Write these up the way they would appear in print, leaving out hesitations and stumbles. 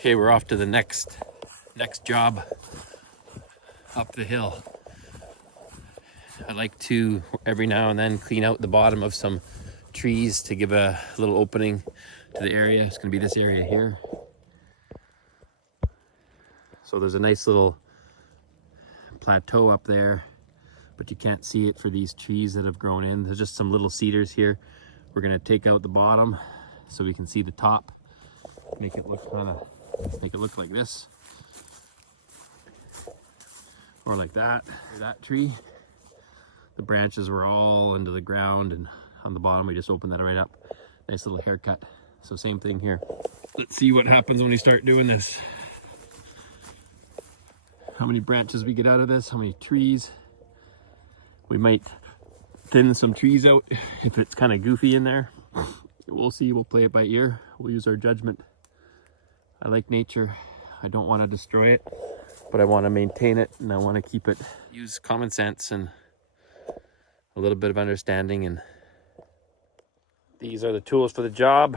Okay, we're off to the next job up the hill. I like to every now and then clean out the bottom of some trees to give a little opening to the area. It's gonna be this area here. So there's a nice little plateau up there, but you can't see it for these trees that have grown in. There's just some little cedars here. We're gonna take out the bottom so we can see the top, make it look like this, or like that. That tree, the branches were all into the ground, and on the bottom we just opened that right up. Nice little haircut. So same thing here. Let's see what happens when we start doing this. How many branches we get out of this, how many trees. We might thin some trees out if it's kind of goofy in there. We'll see, we'll play it by ear. We'll use our judgment. I like nature. I don't want to destroy it, but I want to maintain it, and I want to keep it. Use common sense and a little bit of understanding. And these are the tools for the job.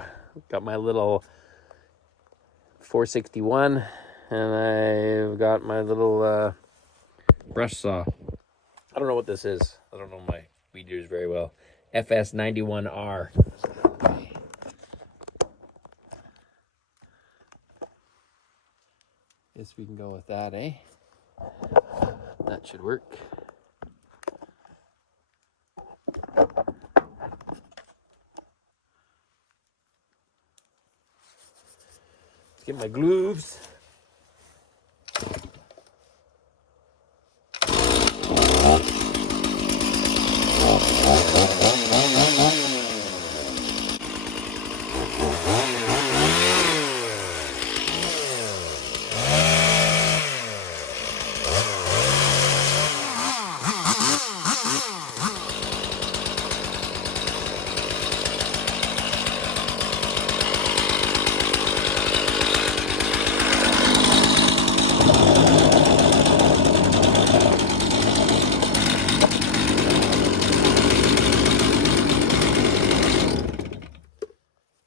Got my little 461, and I've got my little brush saw. I don't know what this is. I don't know my weed eaters very well. FS91R. Guess we can go with that, eh? That should work. Let's get my gloves.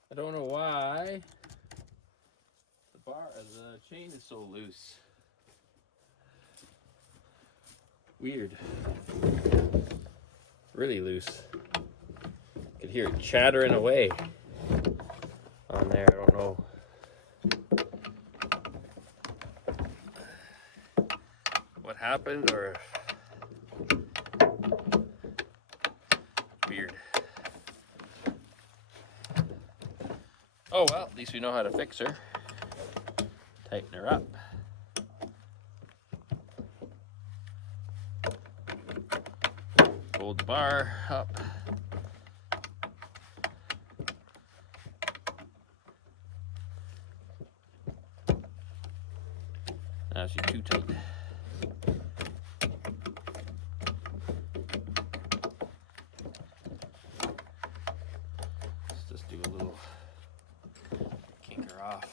I don't know why the chain is so loose. Weird. Really loose. Could hear it chattering away on there. I don't know. What happened, or weird. Oh well, at least we know how to fix her. Tighten her up. Hold the bar up. Now she's too tight. Let's just do a little kink her off.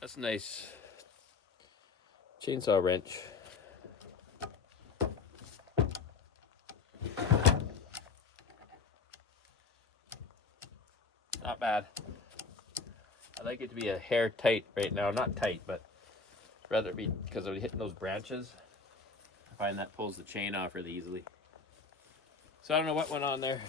That's a nice chainsaw wrench. Not bad. I like it to be a hair tight right now. Not tight, but rather be, because of hitting those branches. I find that pulls the chain off really easily. So I don't know what went on there.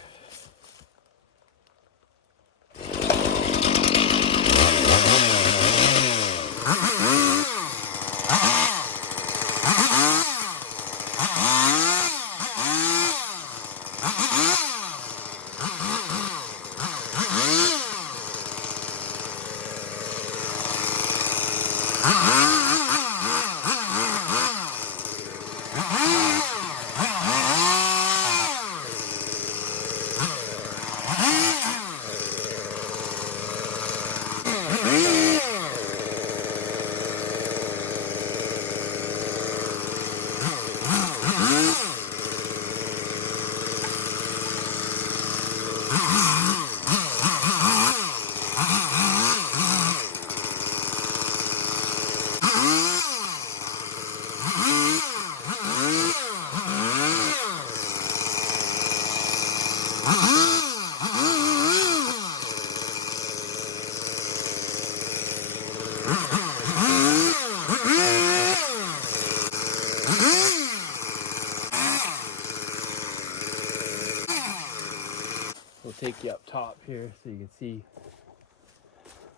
We'll take you up top here so you can see.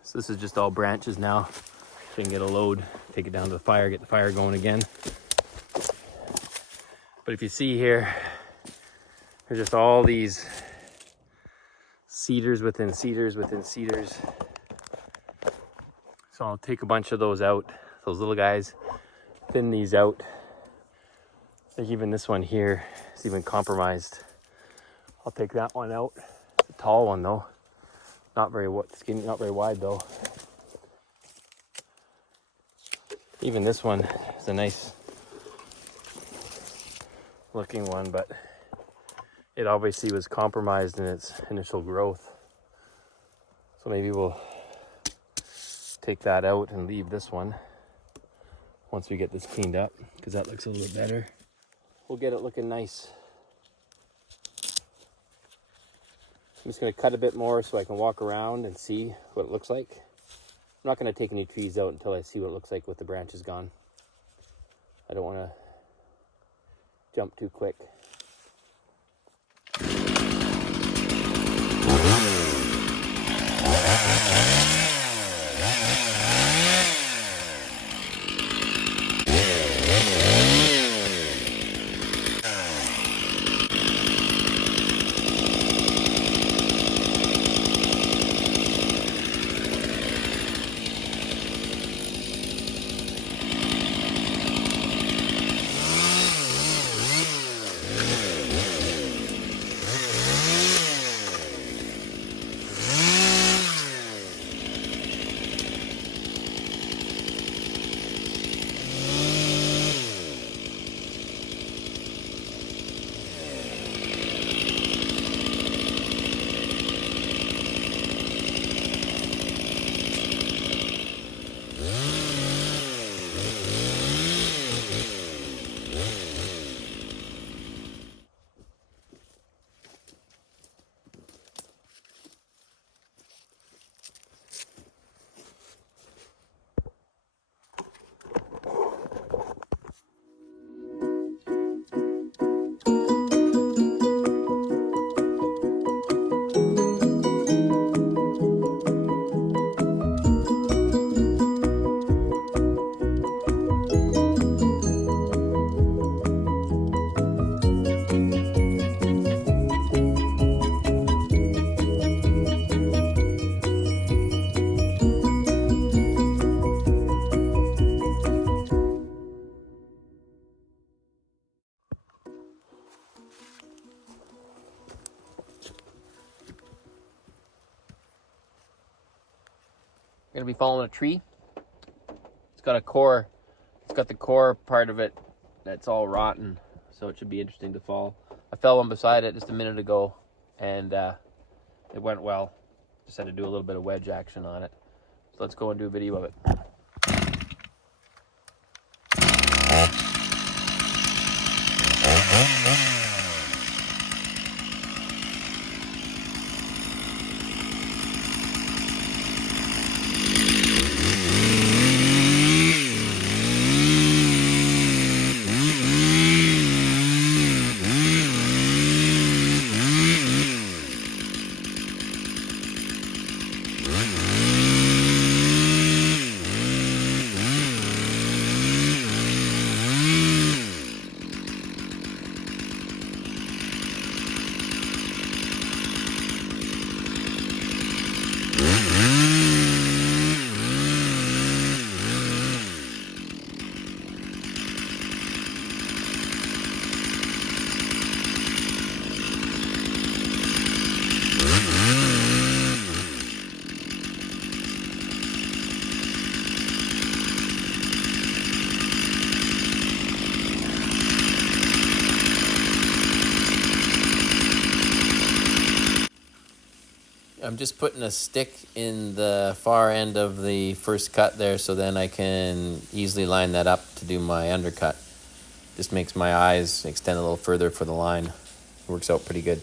So this is just all branches now. So you can get a load, take it down to the fire, get the fire going again. But if you see here, there's just all these cedars within cedars within cedars. So I'll take a bunch of those out, those little guys, thin these out. Like even this one here is even compromised. I'll take that one out. It's a tall one though. Not very skinny, not very wide though. Even this one is a nice looking one, but it obviously was compromised in its initial growth. So maybe we'll take that out and leave this one once we get this cleaned up, because that looks a little bit better. We'll get it looking nice. I'm just going to cut a bit more so I can walk around and see what it looks like. I'm not going to take any trees out until I see what it looks like with the branches gone. I don't want to jump too quick. Gonna be following a tree. It's got a core. It's got the core part of it that's all rotten, so it should be interesting to follow. I fell one beside it just a minute ago, and it went well. Just had to do a little bit of wedge action on it. So let's go and do a video of it. I'm just putting a stick in the far end of the first cut there, so then I can easily line that up to do my undercut. Just makes my eyes extend a little further for the line. It works out pretty good.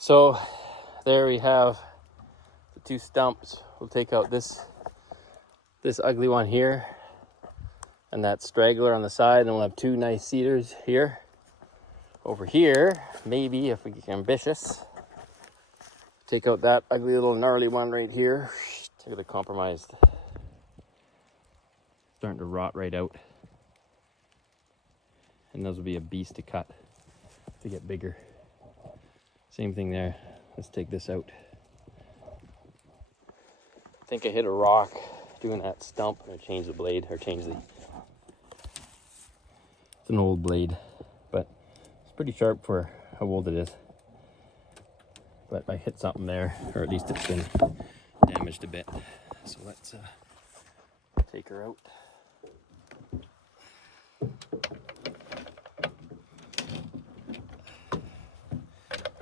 So there we have the two stumps. We'll take out this ugly one here and that straggler on the side, and we'll have two nice cedars here. Over here, maybe if we get ambitious, take out that ugly little gnarly one right here. Look at the compromised. Starting to rot right out. And those will be a beast to cut to get bigger. Same thing there. Let's take this out. I think I hit a rock doing that stump, and I changed the blade, or changed the... It's an old blade, but it's pretty sharp for how old it is. But I hit something there, or at least it's been damaged a bit. So let's take her out.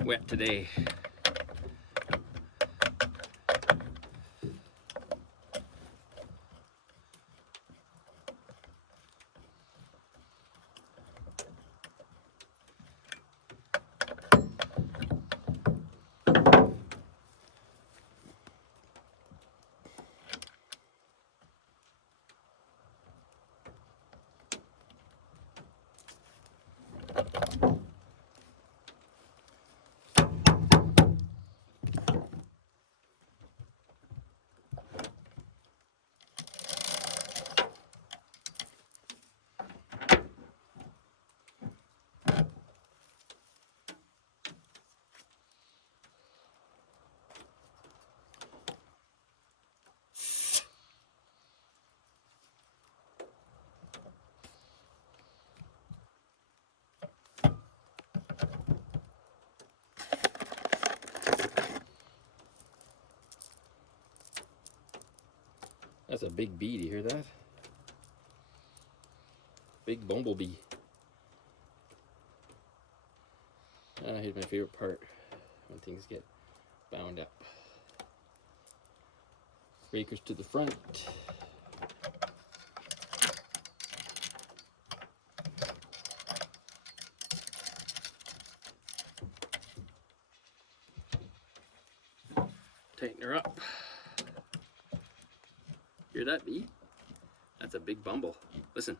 Wet today. That's a big bee, do you hear that? Big bumblebee. Here's my favorite part, when things get bound up. Breakers to the front. Tighten her up. Hear that bee? That's a big bumble. Listen.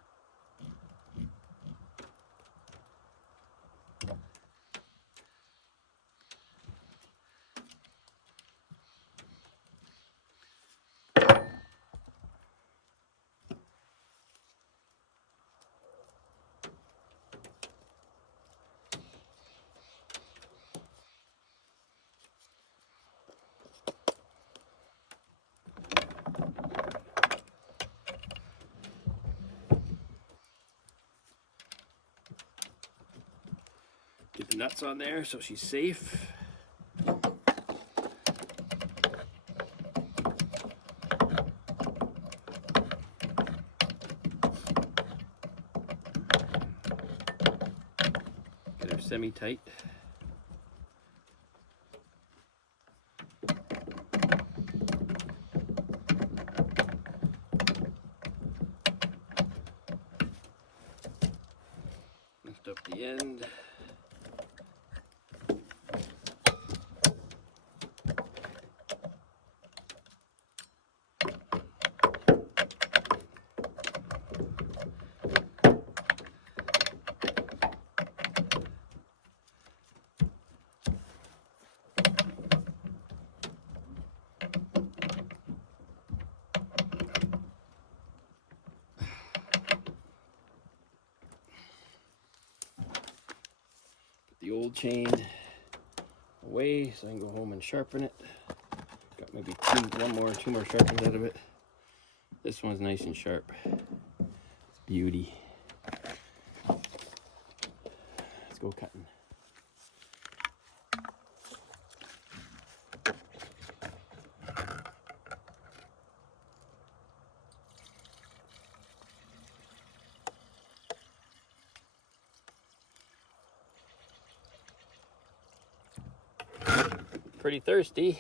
Get the nuts on there so she's safe. Get her semi-tight. Lift up the end. The old chain away so I can go home and sharpen it. Got maybe two more sharpens out of it. This one's nice and sharp. It's a beauty. Let's go cutting. Pretty thirsty.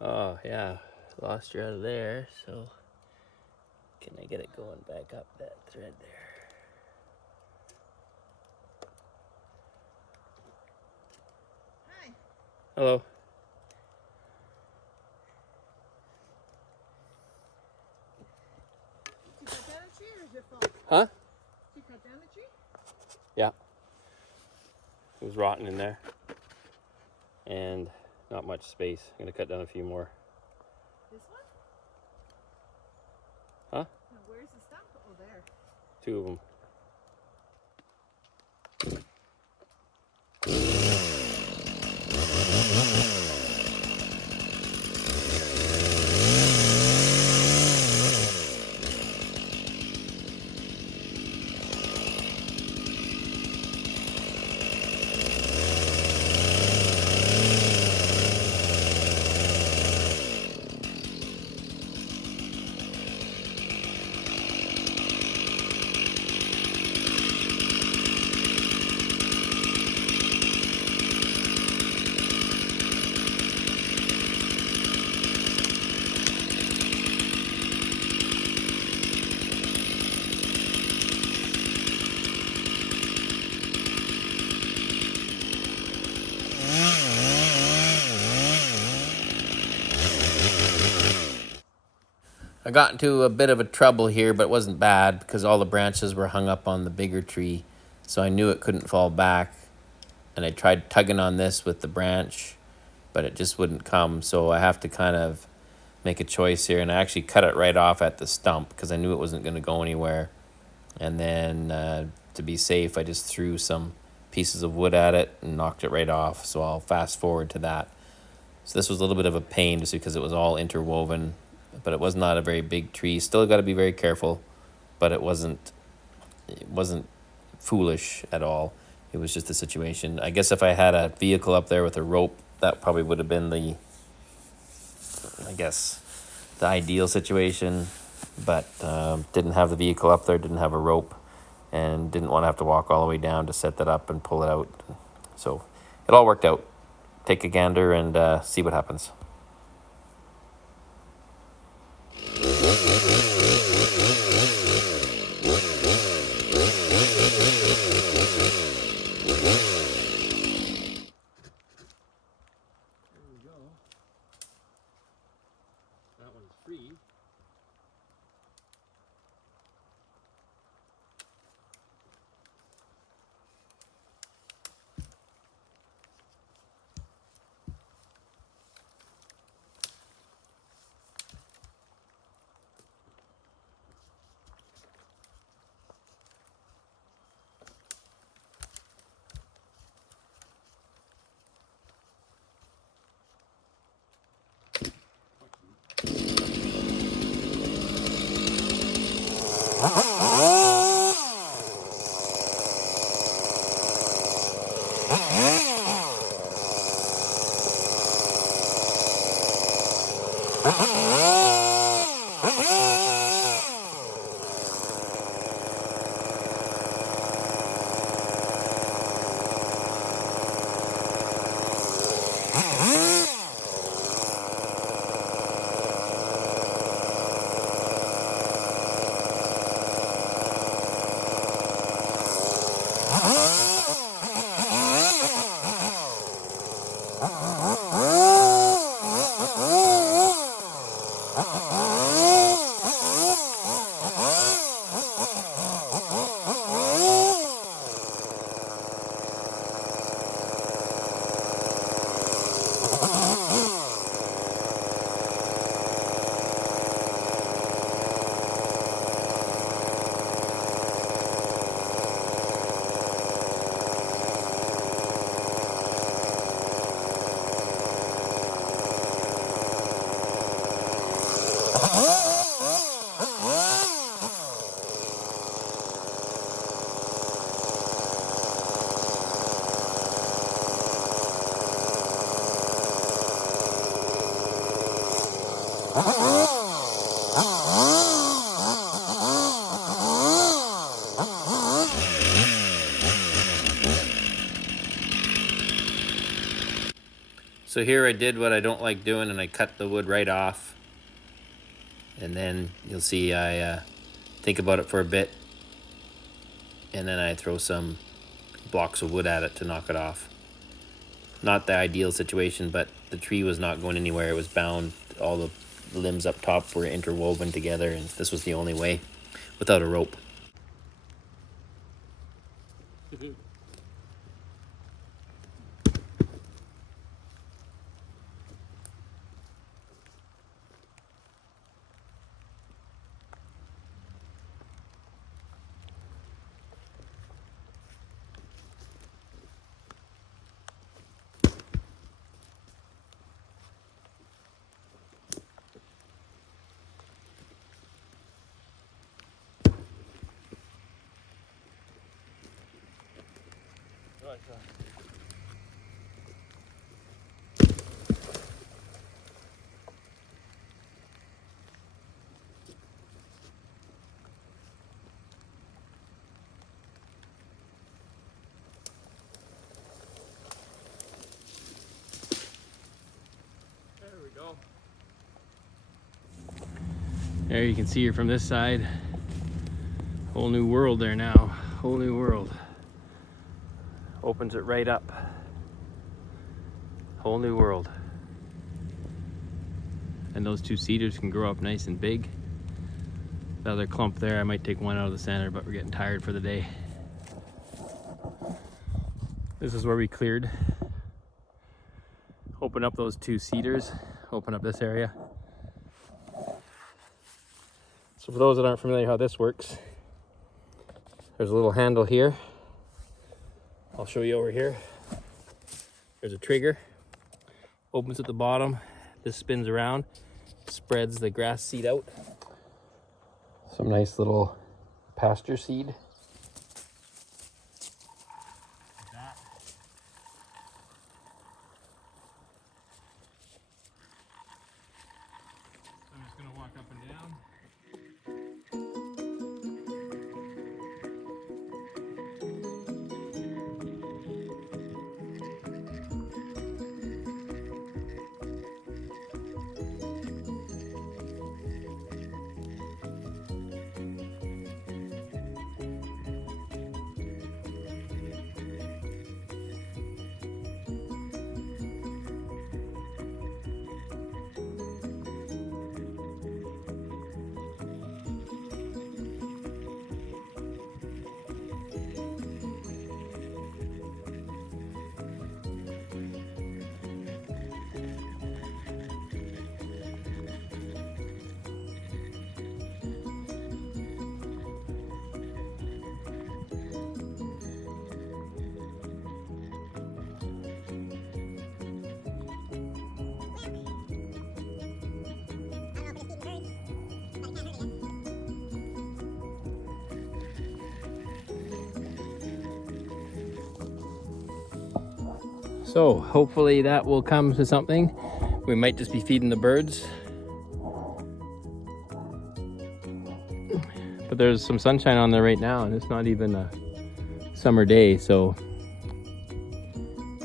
Oh yeah, lost her out of there, so can I get it going back up that thread there? Hello. Did you cut down a tree or is it fall? Huh? Did you cut down a tree? Yeah. It was rotten in there. And not much space. I'm gonna cut down a few more. This one? Huh? No, where's the stump? Oh, there. 2 of them. I got into a bit of a trouble here, but it wasn't bad because all the branches were hung up on the bigger tree. So I knew it couldn't fall back. And I tried tugging on this with the branch, but it just wouldn't come. So I have to kind of make a choice here. And I actually cut it right off at the stump because I knew it wasn't going to go anywhere. And then to be safe, I just threw some pieces of wood at it and knocked it right off. So I'll fast forward to that. So this was a little bit of a pain just because it was all interwoven, but it was not a very big tree. Still got to be very careful, but it wasn't foolish at all. It was just a situation. I guess if I had a vehicle up there with a rope, that probably would have been the ideal situation, but didn't have the vehicle up there, didn't have a rope, and didn't want to have to walk all the way down to set that up and pull it out. So it all worked out. Take a gander and see what happens. There we go. That one's free. So here I did what I don't like doing, and I cut the wood right off. And then you'll see I think about it for a bit, and then I throw some blocks of wood at it to knock it off. not the ideal situation, but the tree was not going anywhere. It was bound. All the limbs up top were interwoven together, and this was the only way without a rope. There you can see her from this side. Whole new world there now. Whole new world. Opens it right up. Whole new world. And those two cedars can grow up nice and big. The other clump there, I might take one out of the center, but we're getting tired for the day. This is where we cleared. Open up those two cedars. Open up this area. So for those that aren't familiar how this works, there's a little handle here. I'll show you over here. There's a trigger. Opens at the bottom. This spins around, spreads the grass seed out. Some nice little pasture seed. I'm just gonna walk up and down. So hopefully that will come to something. We might just be feeding the birds. But there's some sunshine on there right now, and it's not even a summer day, so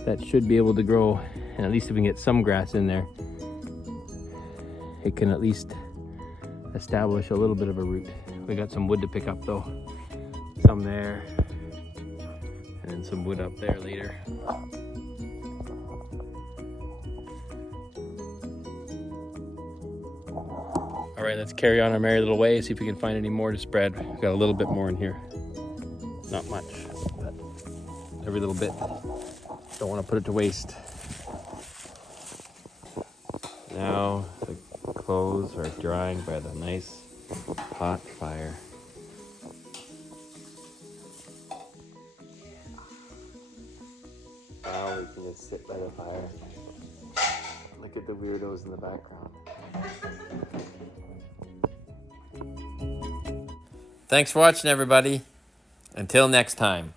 that should be able to grow. And at least if we can get some grass in there, it can at least establish a little bit of a root. We got some wood to pick up though. Some there, and then some wood up there later. All right, let's carry on our merry little way, see if we can find any more to spread. We've got a little bit more in here. Not much, but every little bit. Don't want to put it to waste. Now the clothes are drying by the nice hot fire. Now we can just sit by the fire. Look at the weirdos in the background. Thanks for watching, everybody. Until next time.